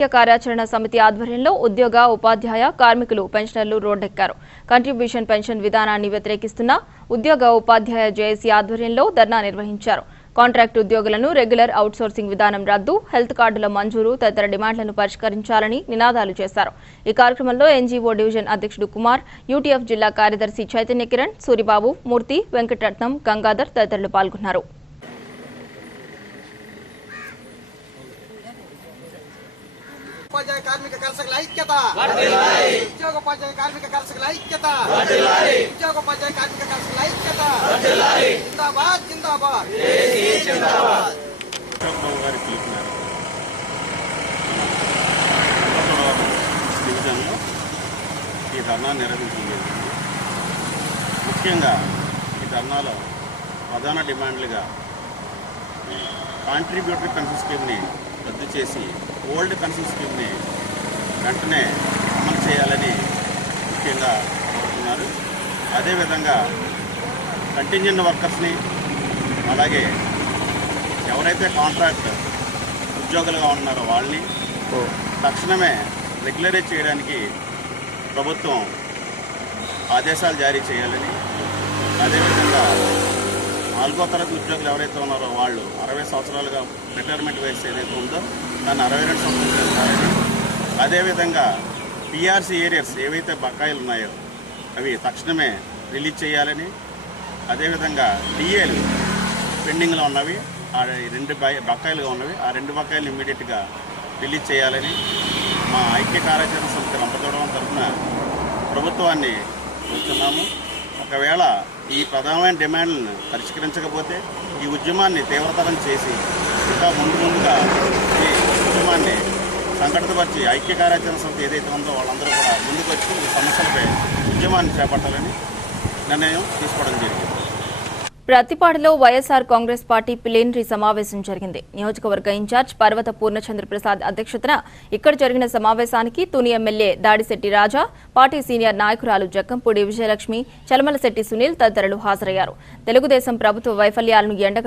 ముఖ్య కార్యాచరణ సమితి ఆధ్వర్యంలో ఉద్యోగ ఉపాధ్యాయ కార్మికులు పెన్షనర్లు రోడ్డెక్కారు. కంట్రిబ్యూషన్ పెన్షన్ విధానాన్ని వ్యతిరేకిస్తున్న ఉద్యోగ ఉపాధ్యాయ జేఏసీ ఆధ్వర్యంలో ధర్నా నిర్వహించారు. కాంట్రాక్ట్ ఉద్యోగులను రెగ్యులర్ అవుట్సోర్సింగ్ విధానం రద్దు హెల్త్ కార్డుల మంజూరు తదితర డిమాండ్లను పరిష్కరించాలని నినాదాలు చేశారు. ఈ కార్యక్రమంలో ఎన్జీఓ డివిజన్ అధ్యక్షుడు కుమార్ యూటీఎఫ్ జిల్లా కార్యదర్శి చైతన్య కిరణ్ సూరిబాబు మూర్తి వెంకటరత్నం గంగాధర్ తదితరులు పాల్గొన్నారు. ఉపాధ్యాయ కార్మిక కర్షకుల ఐక్యత. ఉద్యోగోపాధ్యాయ కార్మిక కర్షకుల ఐక్యత. ఉద్యోగోపాధ్యాయ కార్మిక కర్షకుల ఐక్యత. జిందాబాద్ జిందాబాద్. డివిజన్లో ఈ ధర్నా నిర్వహించడం జరిగింది ముఖ్యంగా ఈ ధర్నాలో ప్రధాన డిమాండ్లుగా కాంట్రిబ్యూటరీ పెన్షన్ స్కీమ్ని రద్దు చేసి ఓల్డ్ పెన్షన్ స్కీమ్ని వెంటనే అమలు చేయాలని ముఖ్యంగా కోరుతున్నారు. అదేవిధంగా కంటింజెంట్ వర్కర్స్ని అలాగే ఎవరైతే కాంట్రాక్ట్ ఉద్యోగులుగా ఉన్నారో వాళ్ళని తక్షణమే రెగ్యులరైజ్ చేయడానికి ప్రభుత్వం ఆదేశాలు జారీ చేయాలని అదేవిధంగా నాలుగో తరగతి ఉద్యోగులు ఎవరైతే ఉన్నారో వాళ్ళు అరవై సంవత్సరాలుగా రిటైర్మెంట్ వయసు ఏదైతే ఉందో దాన్ని అరవై రెండు సంవత్సరాలు అదేవిధంగా పిఆర్సీ ఏరియర్స్ ఏవైతే బకాయిలు ఉన్నాయో అవి తక్షణమే రిలీజ్ చేయాలని అదేవిధంగా డిఏలు పెండింగ్లో ఉన్నవి ఆ రెండు బకాయిలుగా ఉన్నవి ఆ రెండు బకాయిలు ఇమ్మీడియట్గా రిలీజ్ చేయాలని మా ఐక్య కార్యాచరణ సమితి రంపచోడవరం తరఫున ప్రభుత్వాన్ని కోరుతున్నాము ఒకవేళ ఈ ప్రధానమైన డిమాండ్లను పరిష్కరించకపోతే ఈ ఉద్యమాన్ని తీవ్రతరం చేసి ఇంకా ముందు ముందుగా ఈ ఉద్యమాన్ని సంఘటితపరిచి ఐక్య కార్యాచరణ సమితి ఏదైతే ఉందో వాళ్ళందరూ కూడా ముందుకు వచ్చి ఈ సమస్యలపై ఉద్యమాన్ని చేపట్టాలని నిర్ణయం తీసుకోవడం జరిగింది. ప్రతిపాడులో వైఎస్ఆర్ కాంగ్రెస్ పార్టీ ప్లేనరీ సమావేశం జరిగింది. నియోజకవర్గ ఇన్ఛార్జ్ పర్వత పూర్ణచంద్ర ప్రసాద్ అధ్యక్షతన ఇక్కడ జరిగిన సమావేశానికి Tuni MLA Dadisetti Raja party senior నాయకురాలు జక్కంపూడి విజయలక్ష్మి చలమలశెట్టి సునీల్ తదితరులు హాజరయ్యారు. తెలుగుదేశం ప్రభుత్వ వైఫల్యాలను ఎండగ